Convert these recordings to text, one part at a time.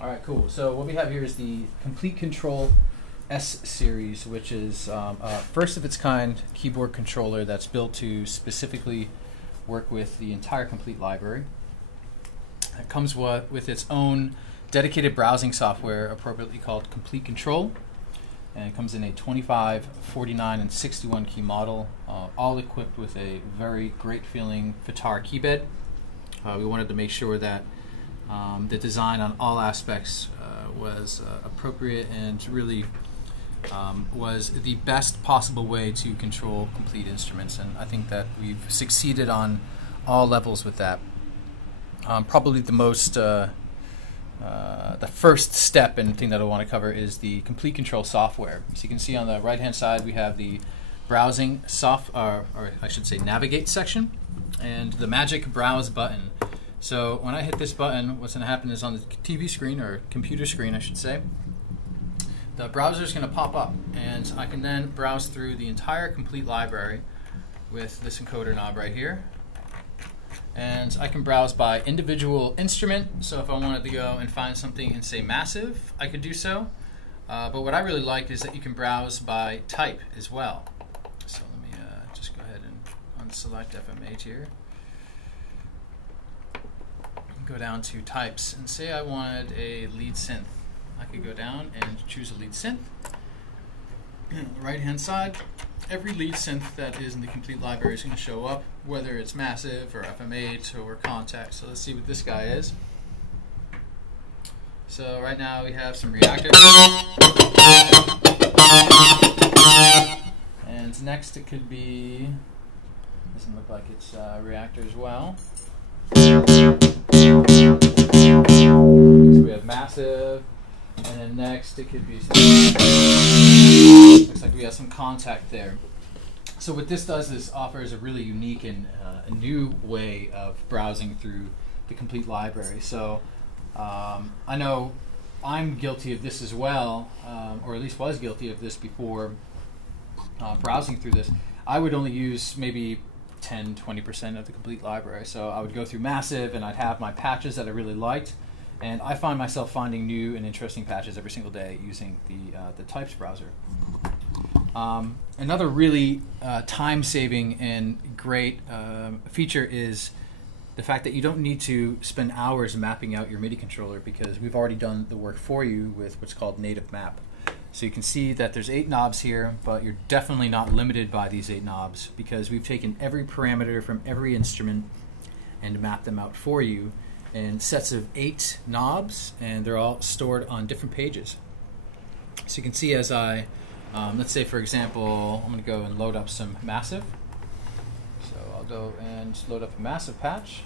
All right, cool. So what we have here is the Komplete Kontrol S series, which is a first of its kind keyboard controller that's built to specifically work with the entire Komplete library. It comes with its own dedicated browsing software, appropriately called Komplete Kontrol, and it comes in a 25, 49, and 61 key model, all equipped with a very great feeling FITAR keybed. We wanted to make sure that the design on all aspects was appropriate and really was the best possible way to control complete instruments, and I think that we've succeeded on all levels with that. Probably the most, the first step and thing that I want to cover is the Komplete Kontrol software. So you can see on the right hand side we have the browsing or I should say navigate section, and the magic browse button. So when I hit this button, what's going to happen is on the TV screen, or computer screen I should say, the browser is going to pop up, and I can then browse through the entire Komplete library with this encoder knob right here. And I can browse by individual instrument, so if I wanted to go and find something in, say, massive, I could do so. But what I really like is that you can browse by type as well. So let me just go ahead and unselect FM8 here. Go down to types, and say I wanted a lead synth. I could go down and choose a lead synth. And on the right hand side, every lead synth that is in the Komplete library is going to show up, whether it's massive or FM8 or contact. So let's see what this guy is. So right now we have some reactor. And next it could be, doesn't look like it's reactor as well. So we have massive, and then next it could be some, looks like we have some contact there. So what this does is offers a really unique and a new way of browsing through the Komplete library. So I know I'm guilty of this as well, or at least was guilty of this before browsing through this. I would only use maybe 10-20% of the Komplete library. So I would go through massive, and I'd have my patches that I really liked, and I find myself finding new and interesting patches every single day using the types browser. Another really time-saving and great feature is the fact that you don't need to spend hours mapping out your MIDI controller, because we've already done the work for you with what's called native map. So you can see that there's 8 knobs here, but you're definitely not limited by these 8 knobs, because we've taken every parameter from every instrument and mapped them out for you in sets of 8 knobs, and they're all stored on different pages. So you can see as I, let's say for example, I'm going to go and load up some massive. So I'll go and load up a massive patch.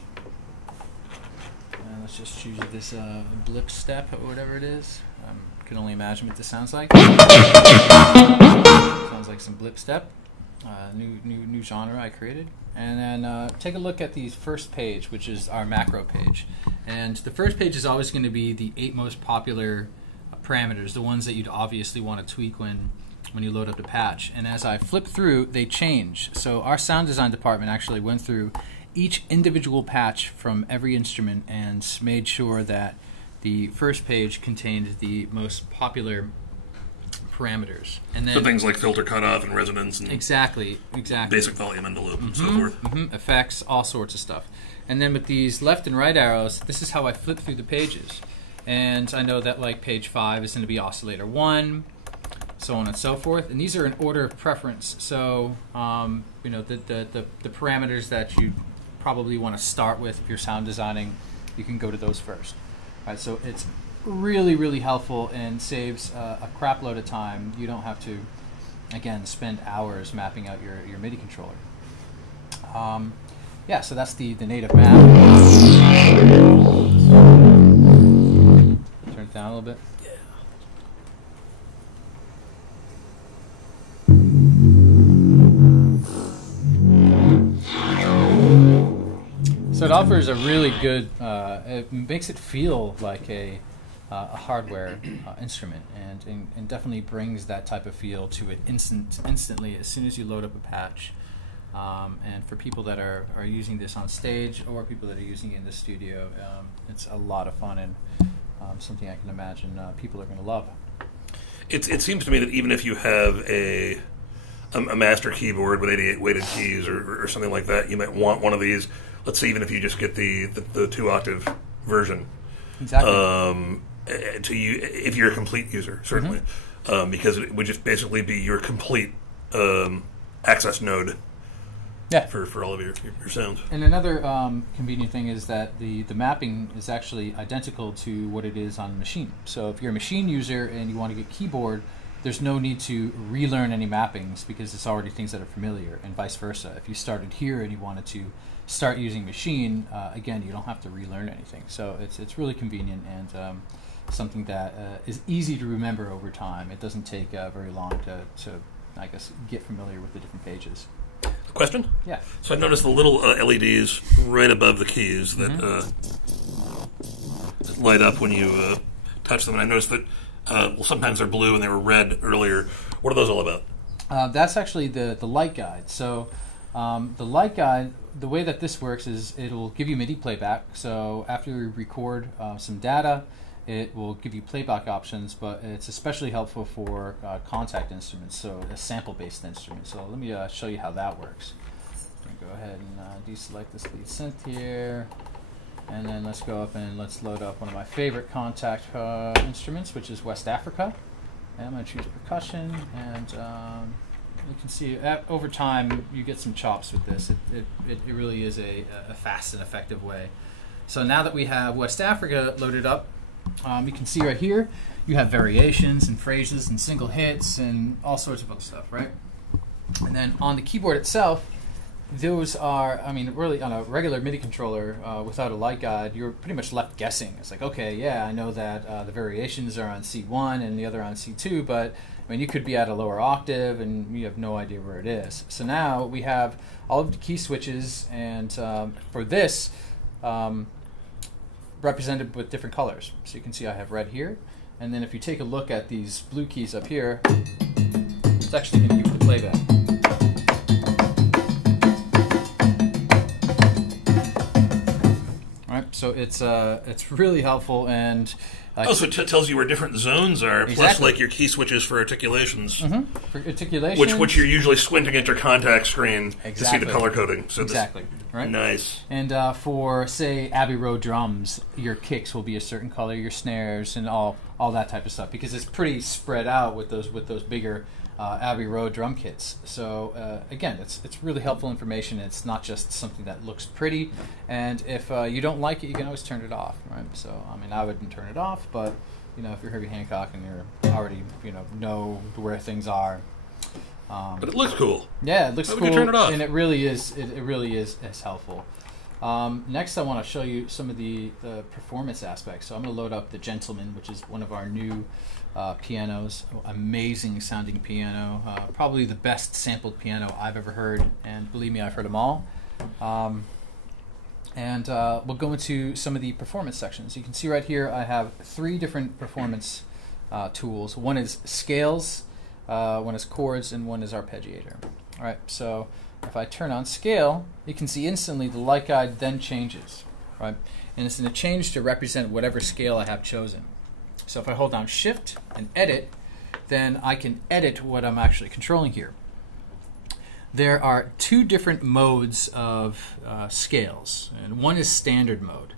And let's just choose this blip step or whatever it is. Can only imagine what this sounds like. Sounds like some blip step, new genre I created. And then take a look at the first page, which is our macro page. And the first page is always going to be the 8 most popular parameters, the ones that you'd obviously want to tweak when you load up the patch. And as I flip through, they change. So our sound design department actually went through each individual patch from every instrument and made sure that the first page contained the most popular parameters, and then so things like filter cutoff and resonance, and exactly, basic volume envelope, and so forth. Effects, all sorts of stuff. And then with these left and right arrows, this is how I flip through the pages. And I know that like page 5 is going to be oscillator 1, so on and so forth. And these are in order of preference. So you know, the parameters that you probably want to start with if you're sound designing, you can go to those first. Right, so it's really, really helpful and saves a crap load of time. You don't have to, again, spend hours mapping out your MIDI controller. Yeah, so that's the native map. Turn it down a little bit. So it offers a really good, it makes it feel like a hardware instrument, and definitely brings that type of feel to it instantly as soon as you load up a patch. And for people that are using this on stage, or people that are using it in the studio, it's a lot of fun, and something I can imagine people are going to love. It seems to me that even if you have a master keyboard with 88 weighted keys or something like that, you might want one of these. Let's say even if you just get the 2-octave version. Exactly. If you're a complete user, certainly. Because it would just basically be your complete access node for all of your sounds. And another convenient thing is that the mapping is actually identical to what it is on the machine. So if you're a machine user and you want to get keyboard, there's no need to relearn any mappings because it's already things that are familiar, and vice versa. If you started here and you wanted to start using machine, again, you don't have to relearn anything. So it's really convenient and something that is easy to remember over time. It doesn't take very long to I guess, get familiar with the different pages. Question? Yeah. So I noticed the little LEDs right above the keys that light up when you touch them. And I noticed that sometimes they're blue and they were red earlier. What are those all about? That's actually the light guide. So the light guide, the way that this works is it'll give you MIDI playback. So after you record some data, it will give you playback options, but it's especially helpful for contact instruments, so a sample-based instrument. So let me show you how that works. I'm going to go ahead and deselect this lead synth here, and then let's go up and let's load up one of my favorite contact instruments, which is West Africa. And I'm going to choose percussion, and you can see over time you get some chops with this. It really is a fast and effective way. So now that we have West Africa loaded up, you can see right here you have variations and phrases and single hits and all sorts of other stuff, right? And then on the keyboard itself, those are, I mean, really on a regular MIDI controller without a light guide, you're pretty much left guessing. It's like, okay, yeah, I know that the variations are on C1 and the other on C2, but I mean, you could be at a lower octave and you have no idea where it is. So now we have all of the key switches, and for this, represented with different colors. So you can see I have red here, and then if you take a look at these blue keys up here, it's actually going to give you the playback. All right, so it's really helpful, and so it tells you where different zones are, exactly. Plus like your key switches for articulations. For articulations, which you're usually squinting at your contact screen exactly. to see the color coding. So exactly. Right? Nice. And for, say, Abbey Road drums, your kicks will be a certain color, your snares, and all that type of stuff, because it's pretty spread out with those bigger Abbey Road drum kits. So again, it's really helpful information. It's not just something that looks pretty, and if you don't like it, you can always turn it off, right? So I mean, I wouldn't turn it off, but you know, if you're Herbie Hancock and you're already know where things are. But it looks cool. Yeah, it looks cool, turn it off? and it really is helpful. Next, I want to show you some of the performance aspects. So I'm going to load up the Gentleman, which is one of our new pianos. Amazing sounding piano, probably the best sampled piano I've ever heard, and believe me, I've heard them all. And we'll go into some of the performance sections. You can see right here I have 3 different performance tools. One is scales, one is chords, and one is arpeggiator. All right, so if I turn on scale, you can see instantly the light guide then changes, right? And it's going to change to represent whatever scale I have chosen. So if I hold down Shift and Edit, then I can edit what I'm actually controlling here. There are 2 different modes of scales, and one is standard mode.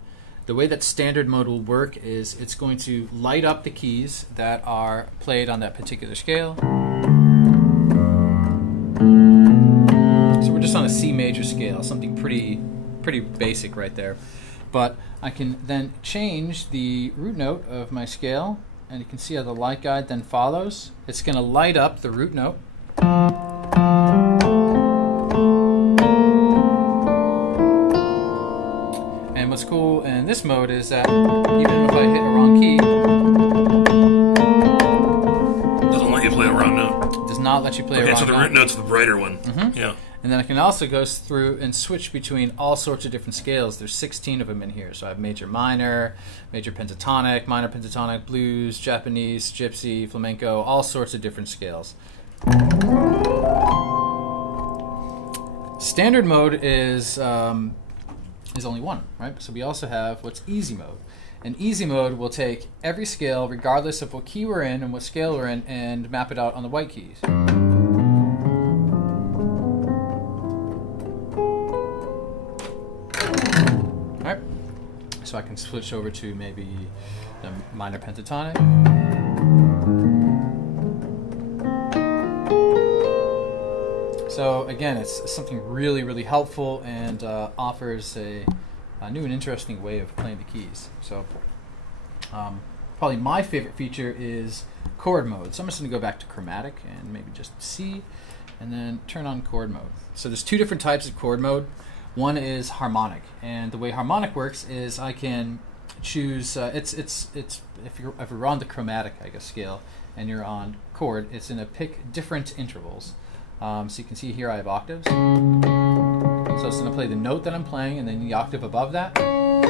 The way that standard mode will work is it's going to light up the keys that are played on that particular scale. So we're just on a C major scale, something pretty basic right there. But I can then change the root note of my scale, and you can see how the light guide then follows. It's going to light up the root note. And what's cool in this mode is that even if I hit a wrong key, it doesn't let you play a wrong note. It does not let you play a wrong note. Okay, so the root note's the brighter one. Yeah. And then I can also go through and switch between all sorts of different scales. There's 16 of them in here. So I have major minor, major pentatonic, minor pentatonic, blues, Japanese, gypsy, flamenco, all sorts of different scales. Standard mode is only one, right? So we also have what's easy mode. And easy mode will take every scale, regardless of what key we're in and what scale we're in, and map it out on the white keys. Alright, so I can switch over to maybe the minor pentatonic. So again, it's something really, really helpful and offers a new and interesting way of playing the keys. So probably my favorite feature is chord mode. So I'm just going to go back to chromatic and maybe just C, and then turn on chord mode. So there's two different types of chord mode. One is harmonic, and the way harmonic works is I can choose. If you're on the chromatic, I guess, scale, and you're on chord, it's going to pick different intervals. So you can see here I have octaves. So it's going to play the note that I'm playing and then the octave above that. And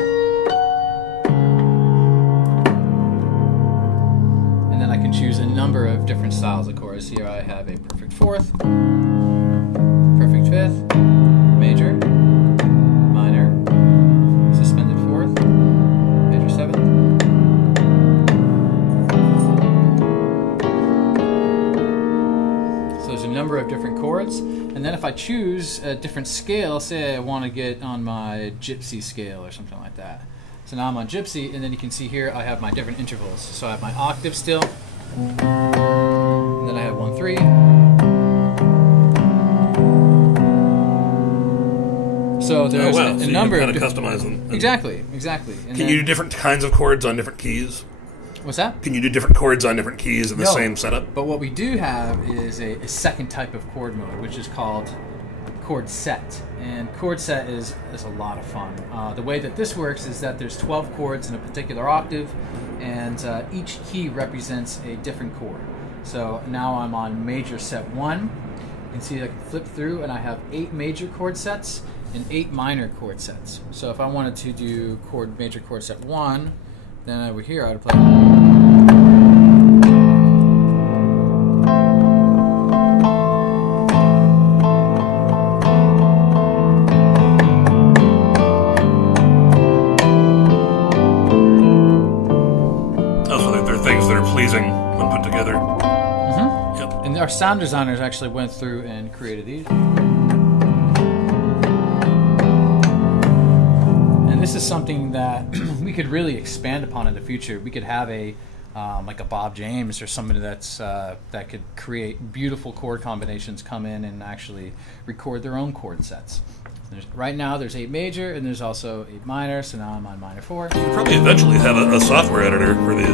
then I can choose a number of different styles of chords. Here I have a perfect fourth, perfect fifth, major, minor, suspended fourth, major seventh. So there's a number of different chords. And then if I choose a different scale, say I want to get on my gypsy scale or something like that. So now I'm on gypsy, and then you can see here I have my different intervals. So I have my octave still, and then I have 1, 3. So there's a so number you of can kind of customize them. Exactly. And can you do different kinds of chords on different keys? What's that? Can you do different chords on different keys in the same setup? But what we do have is a second type of chord mode, which is called chord set. And chord set is a lot of fun. The way that this works is that there's 12 chords in a particular octave, and each key represents a different chord. So now I'm on major set 1. You can see I can flip through, and I have 8 major chord sets and 8 minor chord sets. So if I wanted to do major chord set 1, then over here I would play. Oh, so they're things that are pleasing when put together. Mm-hmm. Yep. And our sound designers actually went through and created these. This is something that we could really expand upon in the future. We could have a like a Bob James or somebody that's that could create beautiful chord combinations, come in and actually record their own chord sets. Right now there's 8 major and there's also 8 minor, so now I'm on minor 4. You could probably eventually have a software editor for these.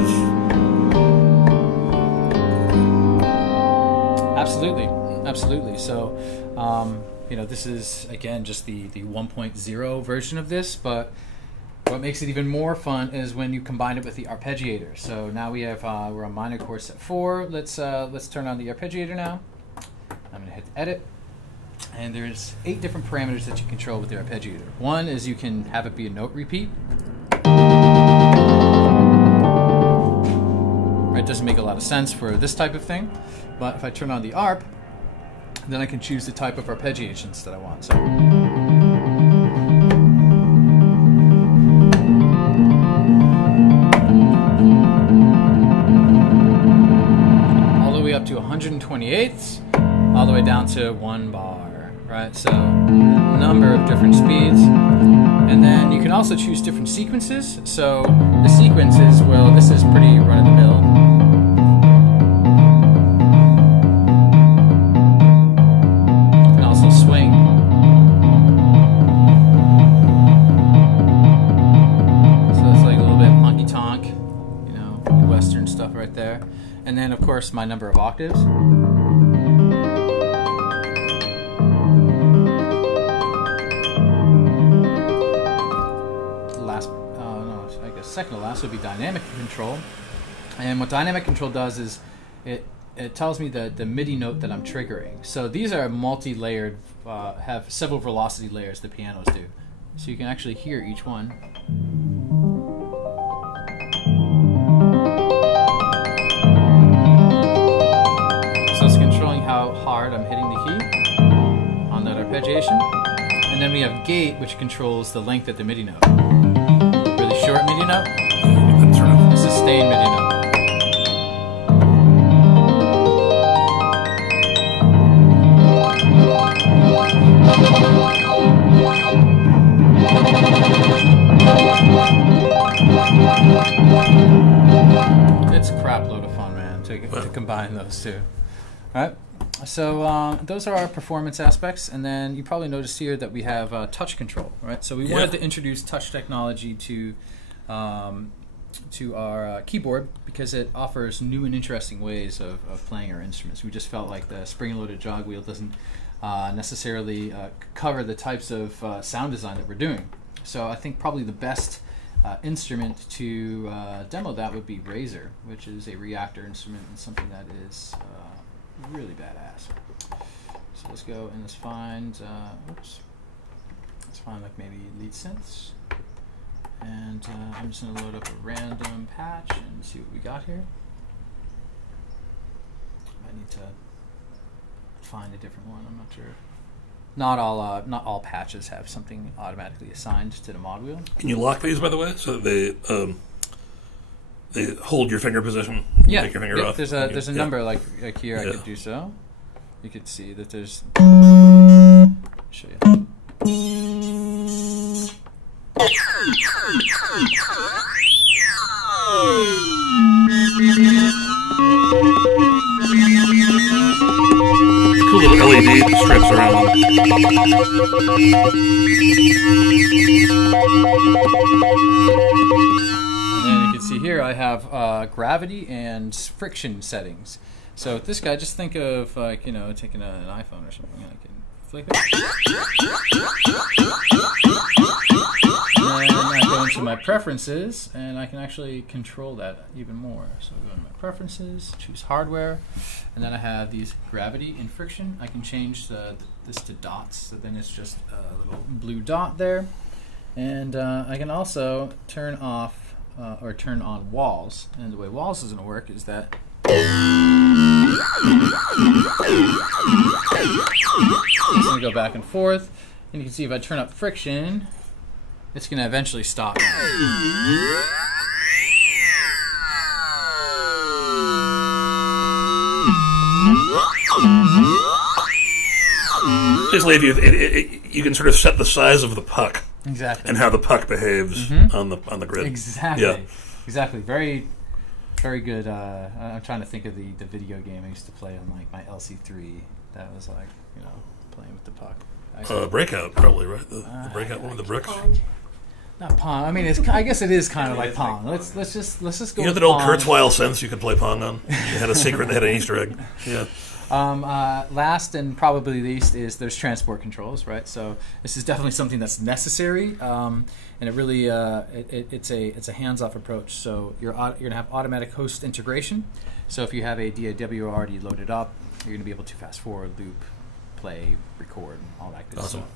Absolutely. So this is, again, just the 1.0 version of this, but what makes it even more fun is when you combine it with the arpeggiator. So now we have, we're on minor chord set 4. Let's turn on the arpeggiator now. I'm going to hit edit. And there's 8 different parameters that you control with the arpeggiator. One is you can have it be a note repeat. Right, it doesn't make a lot of sense for this type of thing, but if I turn on the arp, then I can choose the type of arpeggiations that I want. So all the way up to 128ths, all the way down to 1 bar, right? So a number of different speeds. And then you can also choose different sequences. So the sequences, well, this is pretty run-of-the-mill. Swing. So it's like a little bit honky tonk, Western stuff right there. And then, of course, my number of octaves. Second to last would be dynamic control. And what dynamic control does is it tells me the MIDI note that I'm triggering. So these are multi-layered, have several velocity layers, the pianos do. So you can actually hear each one. So it's controlling how hard I'm hitting the key on that arpeggiation. And then we have gate, which controls the length of the MIDI note. Really short MIDI note. It's a crap load of fun, man, to combine those two. All right. So those are our performance aspects, and then you probably noticed here that we have touch control, right? So we wanted to introduce touch technology to our keyboard because it offers new and interesting ways of playing our instruments. We just felt like the spring-loaded jog wheel doesn't necessarily cover the types of sound design that we're doing. So I think probably the best instrument to demo that would be Razor, which is a reactor instrument and something that is really badass. So let's go and let's find like maybe lead synths, and I'm just going to load up a random patch and see what we got here. I need to find a different one. I'm not sure. Not all patches have something automatically assigned to the mod wheel. Can you lock these, by the way, so that they hold your finger position? Yeah, take your finger off. There's a number like here. I could do so. You could see that there's. I'll show you. Cool little LED strips around them. And then you can see here I have gravity and friction settings. So with this guy, just think of taking an iPhone or something, and I can flick it. And I go into my preferences, and I can actually control that even more. So I go into my preferences, choose hardware, and then I have these gravity and friction. I can change this to dots, so then it's just a little blue dot there. And I can also turn off or turn on walls. And the way walls is going to work is that it's going to go back and forth. And you can see if I turn up friction, it's going to eventually stop. Basically, you can sort of set the size of the puck, exactly, and how the puck behaves on the grid. Exactly, exactly. Very, very good. I'm trying to think of the video game I used to play on like my LC3. That was like playing with the puck. Breakout, probably, right? The Breakout one with the bricks. Not Pong. I mean, I guess it is kind of like Pong. Let's just go. You know that old Kurzweil sense you could play Pong on? They had a secret. They had an Easter egg. Yeah. Last and probably least is there's transport controls, right? So this is definitely something that's necessary, and it really it's a hands-off approach. So you're gonna have automatic host integration. So if you have a DAW already loaded up, you're gonna be able to fast forward, loop, play, record, all that good stuff.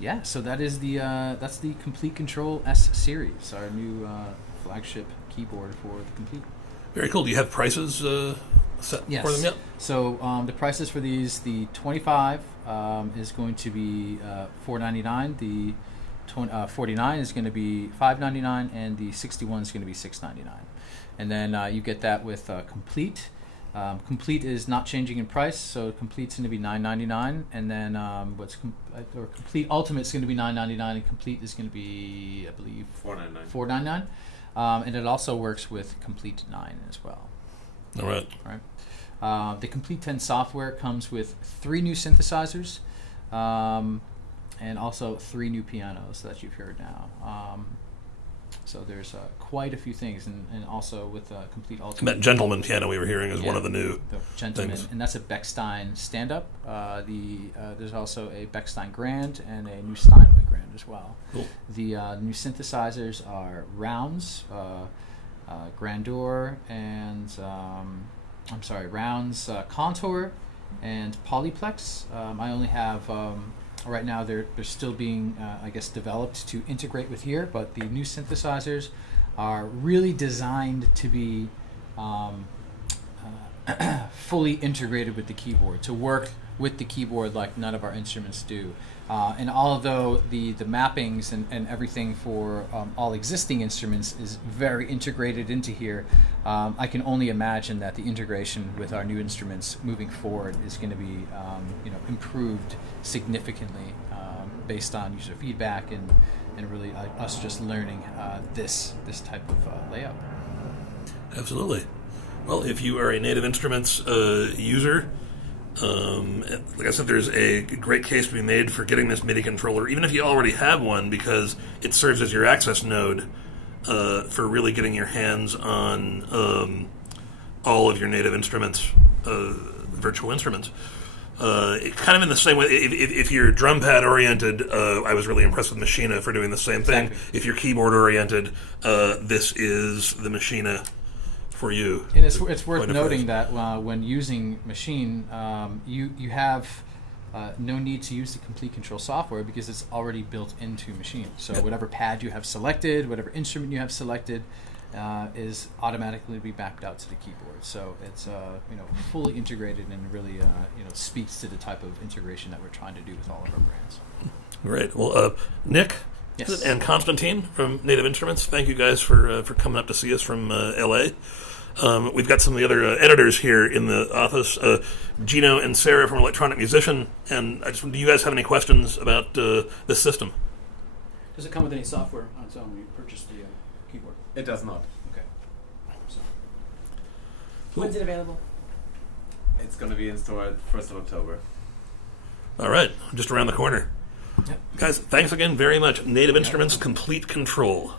Yeah, so that's the Komplete Kontrol S series, our new flagship keyboard for the Komplete. Very cool. Do you have prices set for them yet? So the prices for these, the 25 is going to be $499. The 49 is going to be $599, and the 61 is going to be $699. And then you get that with Komplete. Komplete is not changing in price, so Komplete's going to be $999, and then Komplete Ultimate is going to be $999, and Komplete is going to be, I believe, $499. And it also works with Komplete 9 as well. All right. The Komplete 10 software comes with 3 new synthesizers, and also 3 new pianos that you've heard now. So there's quite a few things, and also with Komplete Ultimate. That Gentleman piano we were hearing is one of the new things. And that's a Bechstein stand-up. There's also a Bechstein Grand and a new Steinway Grand as well. Cool. The new synthesizers are Rounds, Grandeur, and Rounds, Contour, and Polyplex. I only have right now they're still being I guess developed to integrate with here, but the new synthesizers are really designed to be fully integrated with the keyboard, to work with the keyboard like none of our instruments do. And although the mappings and everything for all existing instruments is very integrated into here, I can only imagine that the integration with our new instruments moving forward is going to be improved significantly. based on user feedback and really us just learning this type of layout. Absolutely. Well, if you are a Native Instruments user, like I said, there's a great case to be made for getting this MIDI controller, even if you already have one, because it serves as your access node for really getting your hands on all of your Native Instruments, virtual instruments. Kind of in the same way, if you're drum pad oriented, I was really impressed with Machina for doing the same thing. Exactly. If you're keyboard oriented, this is the Machina for you. And it's worth noting that when using Machine, you have no need to use the Komplete Kontrol software because it's already built into Machine. So whatever pad you have selected, whatever instrument you have selected, is automatically be mapped out to the keyboard. So it's fully integrated and really speaks to the type of integration that we're trying to do with all of our brands. Great. Well, Nick and Constantine from Native Instruments, thank you guys for coming up to see us from LA. We've got some of the other editors here in the office, Gino and Sarah from Electronic Musician, and do you guys have any questions about this system? Does it come with any software on its own when you purchase the keyboard? It does not. Okay. So. When's it available? It's going to be in store 1st of October. All right, just around the corner. Yep. Guys, thanks again very much. Native Instruments, Komplete Kontrol.